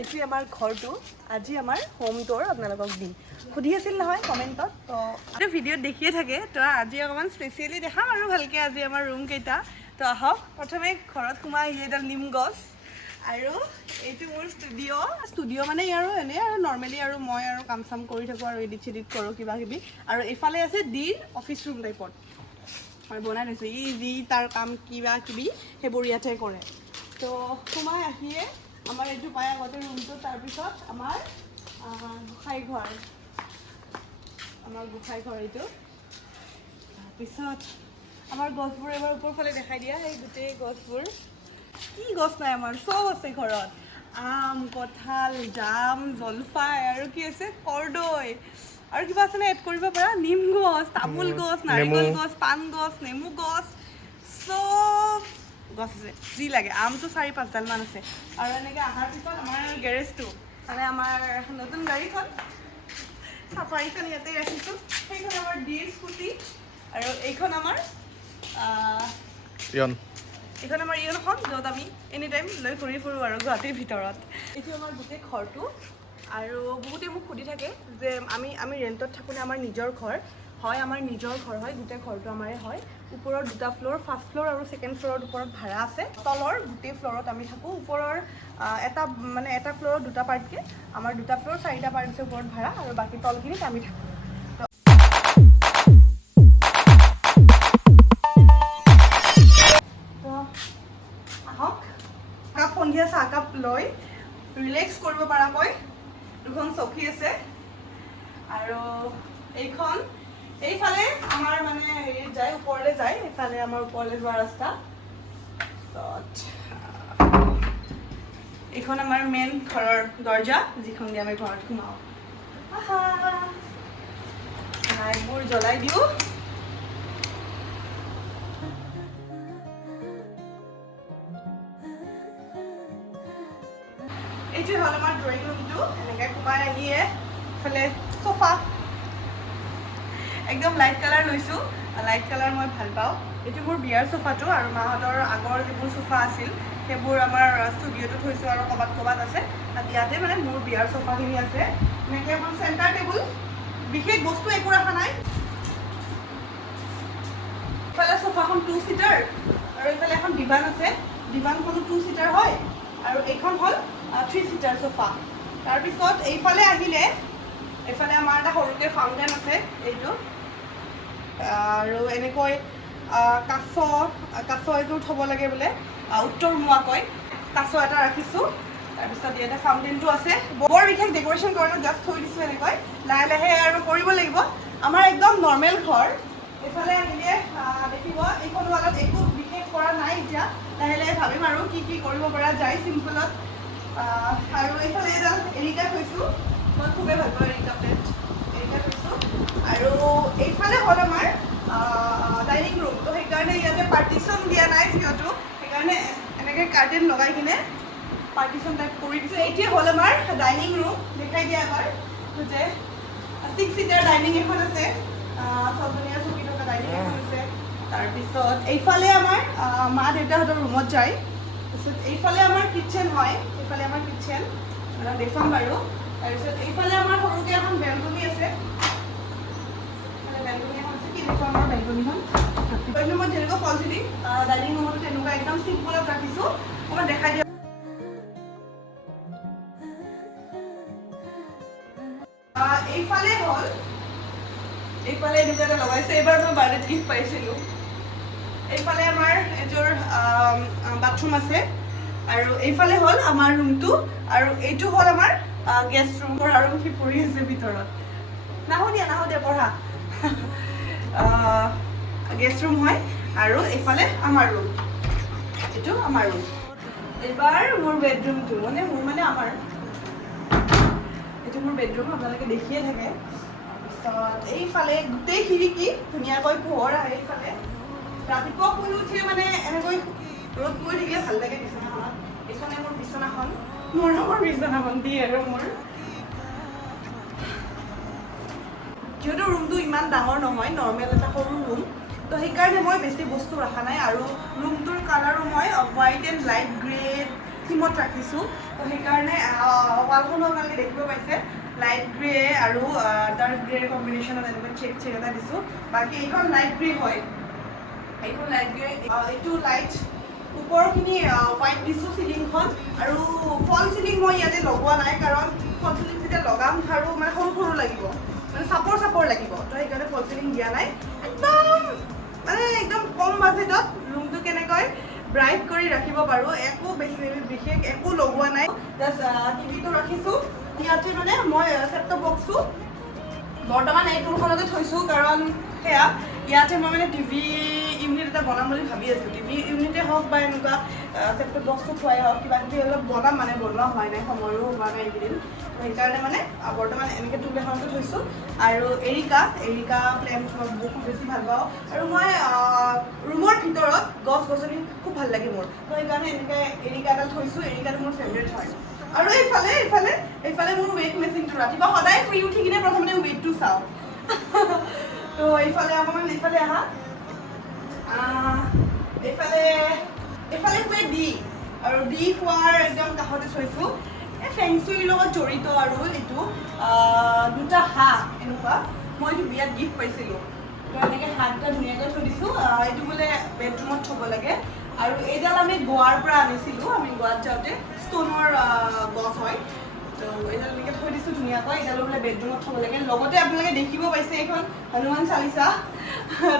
এইটো আমাৰ ঘৰটো আজি আমাৰ হোম টুৰ আপোনালোকক দিম সুধি আছিল নহয় কমেণ্টত তো ভিডিঅ'ত দেখিয়ে থাকে তো আজি অকণমান স্পেচিয়েলি দেখাম আৰু ভালকৈ আজি আমাৰ ৰুম কেইটা তো আহক প্ৰথমে ঘৰত সোমাই আহি এডাল নিম গছ আৰু এইটো মোৰ ষ্টুডিঅ' মানে আৰু এনেই আৰু নৰ্মেলি আৰু মই আৰু কাম চাম কৰি থাকোঁ আৰু এডিট চেডিট কৰোঁ কিবা কিবি আৰু এইফালে আছে ডিৰ অফিচ ৰুম টাইপত আৰু বনাই থৈছোঁ যি তাৰ কাম কিবা কিবি সেইবোৰ ইয়াতে কৰে তো সোমাই আহিয়ে আমাৰ এইটো পাই আগতে ৰুমটো তাৰপিছত আমাৰ গোসাঁই ঘৰ এইটো তাৰপিছত আমাৰ গছবোৰ এবাৰ ওপৰ ফালে দেখাই দিয়া সেই গোটেই গছবোৰ কি গছ নাই আমাৰ চব আছে ঘৰত আম কঁঠাল জাম জলফাই আৰু কি আছে কৰ্দৈ আৰু কিবা আছে নে এড কৰিব পাৰা নিম গছ তামোল গছ নাৰিকল গছ পাণ গছ নেমু গছ চব গছ আছে যি লাগে আমটো 4-5ডালমান আছে আৰু এনেকৈ অহাৰ পিছত আমাৰ গেৰেজটো মানে আমাৰ নতুন গাড়ীখন চাফাৰীখন ইয়াতে ৰাখিছোঁ সেইখন আমাৰ ডিৰ স্কুটি আৰু এইখন আমাৰ এইখন আমাৰ ইয়নখন য'ত আমি এনি টাইম লৈ ঘূৰি ফুৰোঁ আৰু গুৱাহাটীৰ ভিতৰত এইটো আমাৰ গোটেই ঘৰটো আৰু বহুতে মোক সুধি থাকে যে আমি ৰেণ্টত থাকোঁতে আমাৰ নিজৰ ঘৰ হয় আমাৰ নিজৰ ঘৰ হয় গোটেই ঘৰটো আমাৰে হয় ওপৰৰ 2টা ফ্ল'ৰ ফাৰ্ষ্ট ফ্ল'ৰ আৰু ছেকেণ্ড ফ্ল'ৰৰ ওপৰত ভাড়া আছে তলৰ গোটেই ফ্ল'ৰত আমি থাকোঁ ওপৰৰ এটা ফ্ল'ৰত 2টা পাৰ্টকৈ আমাৰ 2টা ফ্ল'ৰ 4টা পাৰ্ট আছে ওপৰত ভাড়া আৰু বাকী তলখিনিত আমি থাকোঁ সন্ধিয়া চাহকাপ লৈ ৰিলেক্স কৰিব পৰাকৈ দুখন চকী আছে আৰু এইফালে আমাৰ মানে হেৰি যায় ওপৰলৈ যায় এইফালে আমাৰ ওপৰলৈ যোৱা ৰাস্তা এইখন আমাৰ মেইন ঘৰৰ দৰ্জা যিখন দি আমি ঘৰত সোমাওঁ লাইটবোৰ জ্বলাই দিওঁ এইটোৱে হ'ল আমাৰ ড্ৰয়িং ৰুমটো এনেকৈ সোমাই আহিয়ে এইফালে চফা একদম লাইট কালাৰ লৈছোঁ লাইট কালাৰ মই ভাল পাওঁ এইটো মোৰ বিয়াৰ চোফাটো আৰু মাহঁতৰ আগৰ যিবোৰ চোফা আছিল সেইবোৰ আমাৰ ষ্টুডিঅ'টো থৈছোঁ আৰু ক'ৰবাত আছে ইয়াতে মানে মোৰ বিয়াৰ চোফাখিনি আছে এনেকৈ এখন চেণ্টাৰ টেবুল বিশেষ বস্তু একো ৰখা নাই ইফালে চোফাখন 2 ছিটাৰ আৰু এইফালে এখন ডিভান আছে ডিভানখনো 2 ছিটাৰ হয় আৰু এইখন হ'ল 3 ছিটাৰ চোফা তাৰপিছত এইফালে আহিলে এইফালে আমাৰ এটা সৰুকৈ ফাউণ্টেন আছে এইটো আৰু এনেকৈ কাছ এযোৰ থ'ব লাগে বোলে উত্তৰমুৱাকৈ কাছ এটা ৰাখিছোঁ তাৰপিছত ইয়াতে ফাউণ্টেইনটো আছে বৰ বিশেষ ডেক'ৰেশ্যন কৰিলোঁ জাষ্ট থৈ দিছোঁ এনেকৈ লাহে লাহে আৰু কৰিব লাগিব আমাৰ একদম নৰ্মেল ঘৰ এইফালে আহিলে দেখিব এইখন ৱালত একো বিশেষ কৰা নাই এতিয়া লাহে লাহে ভাবিম আৰু কি কৰিব পৰা যায় চিম্পলত আৰু এইফালে এডাল এৰিকা থৈছোঁ মই খুবেই ভাল পাওঁ এৰিকা প্লেট এৰিকা থৈছোঁ আৰু এইফালে হ'ল আমাৰ ডাইনিং ৰুম তো সেইকাৰণে ইয়াতে পাৰ্টিশ্যন দিয়া নাই যিহেতু সেইকাৰণে এনেকৈ কাৰ্টেন লগাই কিনে পাৰ্টিশ্যন টাইপ কৰি দিছোঁ এইটোৱে হ'ল আমাৰ ডাইনিং ৰুম দেখাই দিয়া এবাৰ যে 6 ছিটাৰ ডাইনিং এখন আছে 6জনীয়া চকী থকা ডাইনিং এখন আছে তাৰপিছত এইফালে আমাৰ মা দেউতাহঁতৰ ৰুমত যায় তাৰপিছত এইফালে আমাৰ কিটচেন হয় এইফালে আমাৰ কিটচেন দেখুৱাম বাৰু তাৰপিছত এইফালে আমাৰ সৰুকৈ এখন বেলকনি আছে বেলকনি এখন আছে কি দেখুৱাম আমাৰ বেলকনিখন মই যেনেকুৱা ফলচিটি ডাইনিং ৰুমতো তেনেকুৱা একদম চিম্পলত ৰাখিছোঁ অকণমান দেখাই দিয়া এইফালে হ'ল এইফালে এনেকুৱা এটা লগাইছে এইবাৰ মই বাৰ্থডেত গিফ্ট পাইছিলোঁ এইফালে আমাৰ এযোৰ বাথৰুম আছে আৰু এইফালে হ'ল আমাৰ ৰুমটো আৰু এইটো হ'ল আমাৰ গেষ্ট ৰুম আৰু সি পৰি আছে ভিতৰত নাহো দিয়া পঢ়া গেষ্ট ৰুম হয় আৰু এইফালে আমাৰ ৰুম এইটো আমাৰ ৰুম এইবাৰ মোৰ বেডৰুমটো মানে আমাৰ এইটো মোৰ বেডৰুম আপোনালোকে দেখিয়ে থাকে তাৰপিছত এইফালে গোটেই খিৰিকী ধুনীয়াকৈ পোহৰ আহে এইফালে ৰাতিপুৱা শুই উঠিয়ে মানে এনেকৈ ৰ'দ পৰি থাকিলে ভাল লাগে বিচনাখনত এইখনে মোৰ বিচনাখন মৰমৰ বিচনাখন দিয়ে আৰু মোৰ যিহেতু ৰুমটো ইমান ডাঙৰ নহয় নৰ্মেল এটা সৰু ৰুম তো সেইকাৰণে মই বেছি বস্তু ৰখা নাই আৰু ৰুমটোৰ কালাৰো মই হোৱাইট এণ্ড লাইট গ্ৰে থিমত ৰাখিছোঁ তো সেইকাৰণে ৱালখনো আপোনালোকে দেখিব পাইছে লাইট গ্ৰে আৰু ডাৰ্ক গ্ৰেৰ কম্বিনেশ্যনত এনেকৈ চেক এটা দিছোঁ বাকী এইখন লাইট গ্ৰে হয় এইখন লাইট গ্ৰে এইটো লাইট ওপৰখিনি হোৱাইট দিছোঁ চিলিংখন আৰু ফল চিলিং মই ইয়াতে লগোৱা নাই কাৰণ ফল চিলিং যেতিয়া লগাম আৰু মানে সৰু সৰু লাগিব মানে চাপৰ লাগিব তো সেইকাৰণে ফল চিলিং দিয়া নাই একদম কম বাজেটত ৰুমটো কেনেকৈ ব্ৰাইট কৰি ৰাখিব পাৰোঁ একো বেছি বিশেষ একো লগোৱা নাই জাষ্ট টিভিটো ৰাখিছোঁ ইয়াতে মানে মই ছেটটপ বক্সটো বৰ্তমান এই ৰুমখনতে থৈছোঁ কাৰণ সেয়া ইয়াতে মই মানে টিভি ইউনিট এটা বনাম বুলি ভাবি আছোঁ টিভি ইউনিটে হওক বা এনেকুৱা ছেটটপ বক্সটো থোৱাই হওক কিবা কিবি অলপ বনাম মানে বনোৱা হোৱা নাই সময়ো হোৱা নাই এইকেইদিন সেইকাৰণে মানে বৰ্তমান এনেকৈ টুল এখনতে থৈছোঁ আৰু এৰিকা প্লেণ্ট মই বহুত বেছি ভাল পাওঁ আৰু মই ৰুমৰ ভিতৰত গছ গছনি খুব ভাল লাগে মোৰ তো সেইকাৰণে এনেকৈ এৰিকা এডাল থৈছোঁ এৰিকাটো মোৰ ফেভৰেট হয় আৰু এইফালে মোৰ ৱেইট মেচিনটো ৰাতিপুৱা সদায় শুই উঠি কিনে প্ৰথমতে ৱেইটটো চাওঁ তো এইফালে অকণমান এইফালে আহা এইফালে শুৱে ডি আৰু ডি খোৱাৰ একদম কাষতে থৈছোঁ এই ফেংচুইৰ লগত জড়িত আৰু এইটো দুটা হাঁহ এনেকুৱা মই এইটো বিয়াত গিফ্ট পাইছিলোঁ তো এনেকৈ হাঁহ দুটা ধুনীয়াকৈ থৈ দিছোঁ এইটো বোলে বেডৰুমত থ'ব লাগে আৰু এইডাল আমি গোৱাৰ পৰা আনিছিলোঁ আমি গোৱাত যাওঁতে ষ্ট'নৰ গছ হয় তো এইডাল এনেকৈ থৈ দিছোঁ ধুনীয়াকৈ এইডালো বোলে বেডৰুমত থ'ব লাগে লগতে আপোনালোকে দেখিব পাইছে এইখন হনুমান চালিচা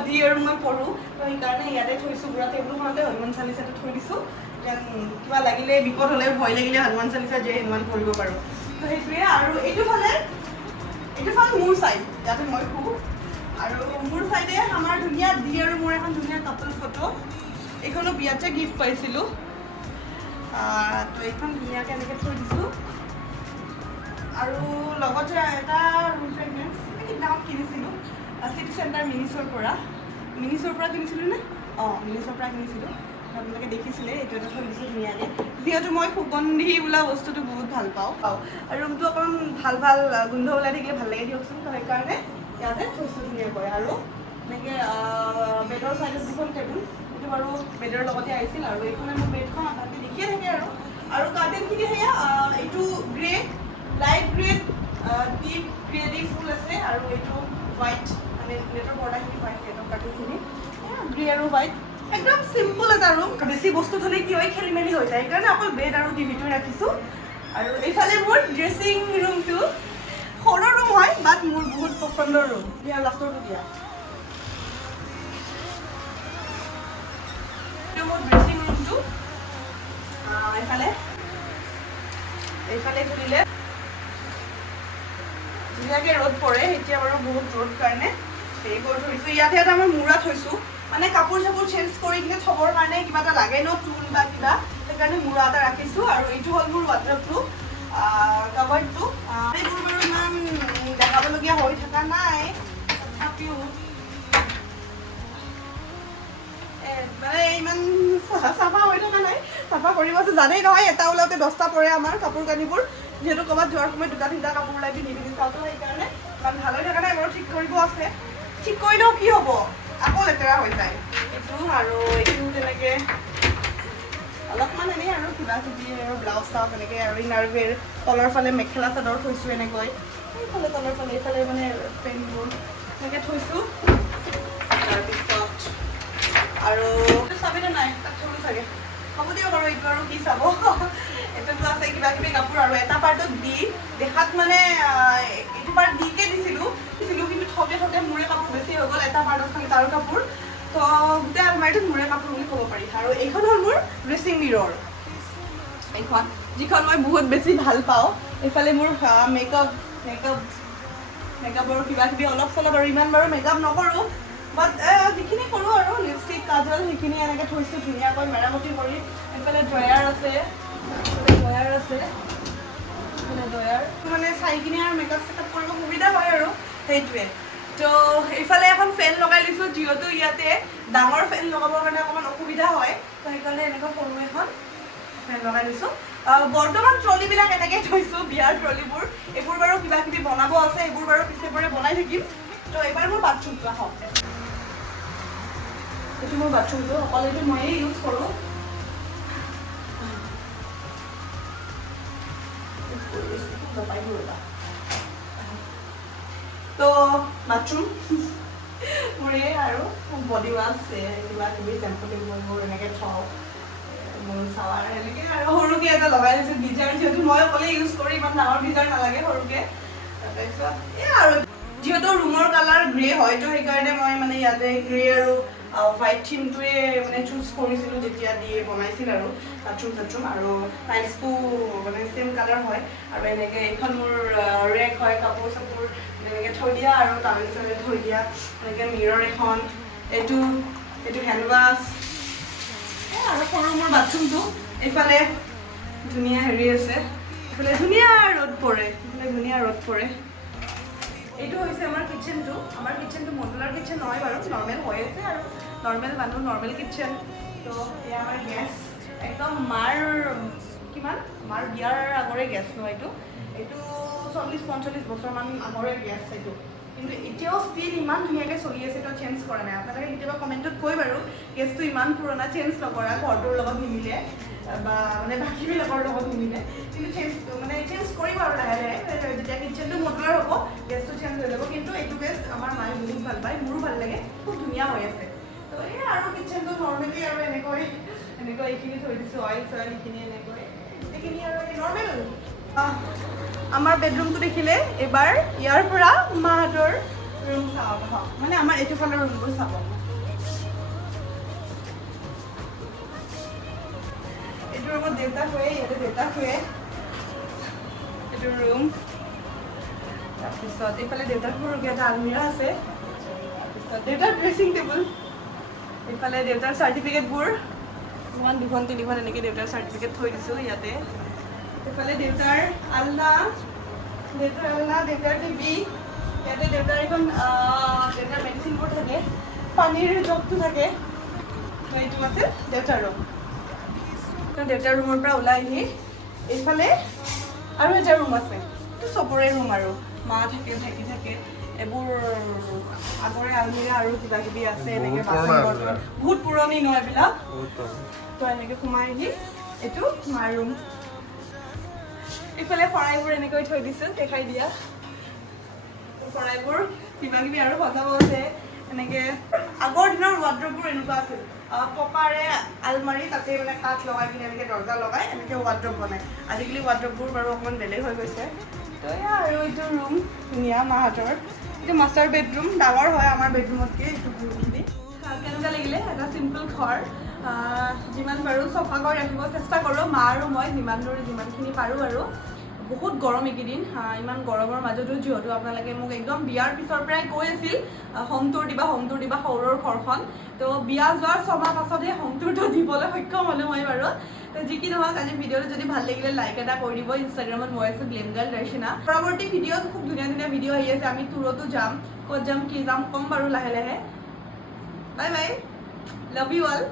দি আৰু মই পঢ়োঁ তো সেইকাৰণে ইয়াতে থৈছোঁ পুৰা টেবুলখনতে হনুমান চালিচাটো থৈ দিছোঁ কিবা লাগিলে বিপদ হ'লে ভয় লাগিলে হনুমান চালিচা যে হনুমান পঢ়িব পাৰোঁ তো সেইটোৱে আৰু এইটো ফালে মোৰ ছাইড ইয়াতে মই শুওঁ আৰু মোৰ ছাইডে আমাৰ ধুনীয়া দি আৰু মোৰ এখন ধুনীয়া কাপল ফটো এইখনো বিয়াতে গিফ্ট পাইছিলোঁ তো এইখন ধুনীয়াকৈ এনেকৈ থৈ দিছোঁ আৰু লগতে এটা ৰুম ফ্ৰেগনেন্স সিদিনাখন কিনিছিলোঁ চিটি চেণ্টাৰ মিনিছৰ পৰা কিনিছিলোঁ নে মিনিছৰ পৰা কিনিছিলোঁ আপোনালোকে দেখিছিলে এইটো এটা থৈ দিছোঁ ধুনীয়াকৈ যিহেতু মই সুগন্ধি বোলা বস্তুটো বহুত ভাল পাওঁ আৰু ৰুমটো অকণমান ভাল গোন্ধ ওলাই থাকিলে ভাল লাগে দিয়কচোন তো সেইকাৰণে ইয়াতে থৈছোঁ ধুনীয়াকৈ আৰু এনেকৈ বেডৰ ছাইডত যিখন টেবুল এইটো বাৰু বেডৰ লগতে আহিছিল আৰু এইখনে মোৰ বেডখন আপোনালোকে দেখিয়ে থাকে আৰু কাৰ্টেনখিনি সেয়া এইটো grey light grey deep grey দি ফুল আছে আৰু এইটো হোৱাইট মানে নেটৰ পৰ্দাখিনি হোৱাইট নেটৰ কাৰ্টেনখিনি গ্ৰে আৰু হোৱাইট একদম চিম্পল এটা ৰুম বেছি বস্তু থ'লে কি হয় খেলি মেলি হৈ যায় সেইকাৰণে অকল বেড আৰু টিভিটো ৰাখিছোঁ আৰু এইফালে মোৰ ড্ৰেছিং ৰুমটো সৰু ৰুম হয় বাট মোৰ বহুত পচন্দৰ ৰুম দিয়া লাষ্টৰটো দিয়া এইটো মোৰ ড্ৰেছিং ৰুমটো এইফালে খুলিলে ধুনীয়াকৈ ৰ'দ পৰে এতিয়া বাৰু বহুত ৰ'দ কাৰণে হেৰি কৰি থৈছোঁ ইয়াতে এটা মই মূৰা থৈছোঁ মানে কাপোৰ চাপোৰ চেঞ্জ কৰি কিনে থ'বৰ কাৰণে কিবা এটা লাগে ন টুল বা কিবা সেইকাৰণে মূৰা এটা ৰাখিছোঁ আৰু এইটো হ'ল মোৰ ৱাৰ্ড্ৰবটো কাবাৰ্ডটো এইবোৰ বাৰু ইমান দেখাবলগীয়া হৈ থকা নাই তথাপিও মানে ইমান চাফা হৈ থকা নাই চাফা কৰিব আছে জানেই নহয় এটা ওলাওঁতে 10টা পৰে আমাৰ কাপোৰ কানিবোৰ যিহেতু ক'ৰবাত যোৱাৰ সময়ত 2-3টা কাপোৰ ওলাই পিন্ধি চাওঁতো সেইকাৰণে কাৰণ ভাল হৈ থকা নাই বাৰু ঠিক কৰিব আছে ঠিক কৰিলেও কি হ'ব আকৌ লেতেৰা হৈ যায় এইটো আৰু এইটো তেনেকৈ অলপমান এনেই আৰু কিবা কিবি আৰু ব্লাউজ চাউজ এনেকৈ আৰু ইনাৰৱেৰ তলৰ ফালে মেখেলা চাদৰ থৈছোঁ এনেকৈ এইফালে তলৰ ফালে এইফালে মানে পেণ্টবোৰ এনেকৈ থৈছোঁ তাৰপিছত আৰু চাবিনে নাই তাত থ'লো চাগে হ'ব দিয়ক আৰু এইটো আৰু কি চাব এইটোতো আছে কিবা কিবি কাপোৰ আৰু এটা পাৰ্টত দি দেখাত মানে এইটো পাৰ্ট দিকে দিছিলোঁ কিন্তু থওঁতে মোৰে কাপোৰ বেছি হৈ গ'ল এটা পাৰ্টত খালি তাৰ কাপোৰ তো গোটেই আলমাৰীটোত মোৰে কাপোৰ বুলি ক'ব পাৰি আৰু এইখন হ'ল মোৰ ড্ৰেছিং মিৰৰ এইখন যিখন মই বহুত বেছি ভাল পাওঁ এইফালে মোৰ মেকআপৰ কিবা কিবি অলপ চলপ আৰু ইমান বাৰু মেকআপ নকৰোঁ বাট যিখিনি কৰোঁ আৰু লিপষ্টিক কাজল সেইখিনি এনেকৈ থৈছোঁ ধুনীয়াকৈ মেৰামতি কৰি এইফালে ড্ৰয়াৰ আছে মানে চাই কিনে আৰু মেকআপ চেকআপ কৰিব সুবিধা হয় আৰু সেইটোৱে তো এইফালে এখন ফেন লগাই লৈছোঁ যিহেতু ইয়াতে ডাঙৰ ফেন লগাবৰ কাৰণে অকণমান অসুবিধা হয় তো সেইকাৰণে এনেকুৱা সৰু এখন ফেন লগাই লৈছোঁ বৰ্তমান ট্ৰলিবিলাক এনেকৈ থৈছোঁ বিয়াৰ ট্ৰলিবোৰ এইবোৰ বাৰু কিবা কিবি বনাব আছে এইবোৰ বাৰু পিছে পৰে বনাই থাকিম তো এইবাৰ মোৰ বাথৰুমটো আহক এইটো মোৰ বাথৰুমটো অকল এইটো ময়েই ইউজ কৰোঁ তো বাথৰুম মোৰ এই আৰু বডি ৱাছ কিবা কিবি চেম্পু টেম্পুবোৰ এনেকৈ থওঁ মোৰ চাৱাৰ এনেকৈ আৰু সৰুকৈ এটা লগাই দিছোঁ গিজাৰ যিহেতু মই অকলে ইউজ কৰি ইমান ডাঙৰ গিজাৰ নালাগে সৰুকৈ তাৰপিছত এই আৰু যিহেতু ৰুমৰ কালাৰ গ্ৰে হয় তো সেইকাৰণে মই মানে ইয়াতে গ্ৰে আৰু হোৱাইট থিমটোৱে মানে চুজ কৰিছিলোঁ যেতিয়া দিয়ে বনাইছিল আৰু বাথৰুম চাথৰুম আৰু টাইলছটো মানে চেম কালাৰ হয় আৰু এনেকৈ এইখন মোৰ ৰেক হয় কাপোৰ চাপোৰ এনেকৈ থৈ দিয়া আৰু টাৱেল চাৱেল থৈ দিয়া এনেকৈ মিৰৰ এখন এইটো হেণ্ড ৱাছ আৰু সৰু মোৰ বাথৰুমটো এইফালে ধুনীয়া হেৰি আছে এইফালে ধুনীয়া ৰ'দ পৰে এইটো হৈছে আমাৰ কিটচেনটো মডুলাৰ কিটচেন নহয় বাৰু নৰ্মেল হৈ আছে আৰু নৰ্মেল মানুহ নৰ্মেল কিটচেন তো এয়া আমাৰ গেছ একদম মাৰ বিয়াৰ আগৰে গেছ ন এইটো 40-45 বছৰমান আগৰে গেছ এইটো কিন্তু এতিয়াও ষ্টিল ইমান ধুনীয়াকৈ চলি আছে তো চেঞ্জ কৰা নাই আপোনালোকে কেতিয়াবা কমেণ্টত কৈ বাৰু গেছটো ইমান পুৰণা চেঞ্জ নকৰা ঘৰটোৰ লগত নিমিলে বা মানে বাকীবিলাকৰ লগত নিমিলে কিন্তু চেঞ্জ কৰিব আৰু লাহে লাহে যেতিয়া কিটচেনটো মডুলাৰ হ'ব গেছটো চেঞ্জ হৈ যাব কিন্তু এইটো গেছ আমাৰ মায়ে বহুত ভাল পায় মোৰো ভাল লাগে খুব ধুনীয়া হৈ আছে তো এই আৰু কিটচেনটো নৰ্মেলি আৰু এনেকৈ এইখিনি থৈ দিছোঁ অইল চইল এইখিনি এনেকৈ এইখিনি আৰু নৰ্মেল আমাৰ বেডৰুমটো দেখিলে এবাৰ ইয়াৰ পৰা মাহঁতৰ ৰুম চাব মানে আমাৰ এইটো ফালৰ ৰুমবোৰ চাব এইটো ৰুমত দেউতা শুৱে ইয়াতে দেউতা শুৱে এইটো ৰুম তাৰপিছত এইফালে দেউতাৰ সৰুকৈ এটা আলমিৰা আছে তাৰপিছত দেউতাৰ ড্ৰেছিং টেবুল এইফালে দেউতাৰ চাৰ্টিফিকেটবোৰ ইমান 2-3খন এনেকৈ দেউতাৰ চাৰ্টিফিকেট থৈ দিছোঁ ইয়াতে এইফালে দেউতাৰ আলনা দেউতাৰ টিভি ইয়াতে দেউতাৰ এখন দেউতাৰ মেডিচিনবোৰ থাকে পানীৰ জগটো থাকে এইটো আছে দেউতাৰ ৰুম দেউতাৰ ৰুমৰ পৰা ওলাই আহি এইফালে আৰু এটা ৰুম আছে চবৰে ৰুম আৰু মা থাকে ভাইটি থাকে এইবোৰ আগৰে আলমিৰা আৰু কিবা কিবি আছে এনেকৈ বহুত পুৰণি ন এইবিলাক তো এনেকৈ সোমাই আহি এইটো মাৰ ৰুম ইফালে শৰাইবোৰ এনেকৈ থৈ দিছোঁ দেখাই দিয়া শৰাইবোৰ কিবা কিবি আৰু সজাব আছে এনেকৈ আগৰ দিনৰ ৱাৰ্ড্ৰববোৰ এনেকুৱা আছিল পকাৰে আলমাৰি তাতে মানে কাঠ লগাই কিনে এনেকৈ দৰ্জা লগাই এনেকৈ ৱাৰ্ড্ৰব বনায় আজিকালি ৱাৰ্ড্ৰববোৰ বাৰু অকণমান বেলেগ হৈ গৈছে তো এয়া আৰু এইটো ৰুম ধুনীয়া মাহঁতৰ এইটো মাষ্টাৰ বেডৰুম ডাঙৰ হয় আমাৰ বেডৰুমতকৈ এইটো ৰুমখিনি কেনেকুৱা লাগিলে এটা চিম্পল ঘৰ যিমান পাৰোঁ চফা কৰি ৰাখিব চেষ্টা কৰোঁ মা আৰু মই যিমানখিনি পাৰোঁ আৰু বহুত গৰম এইকেইদিন ইমান গৰমৰ মাজতো যিহেতু আপোনালোকে মোক একদম বিয়াৰ পিছৰ পৰাই কৈ আছিল হোম টুৰ দিবা সৌৰৰ ঘৰখন তো বিয়া যোৱাৰ 6 মাহ পাছতহে হোম টুৰটো দিবলৈ সক্ষম হ'লোঁ মই বাৰু তো যি কি নহওক আজি ভিডিঅ'টো যদি ভাল লাগিলে লাইক এটা কৰি দিব ইনষ্টাগ্ৰামত মই আছোঁ গ্লেম গাৰ্ল দৰ্শনা পৰৱৰ্তী ভিডিঅ'ত খুব ধুনীয়া ভিডিঅ' আহি আছে আমি টুৰতো যাম ক'ত যাম কি যাম ক'ম বাৰু লাহে লাহে bye bye love you all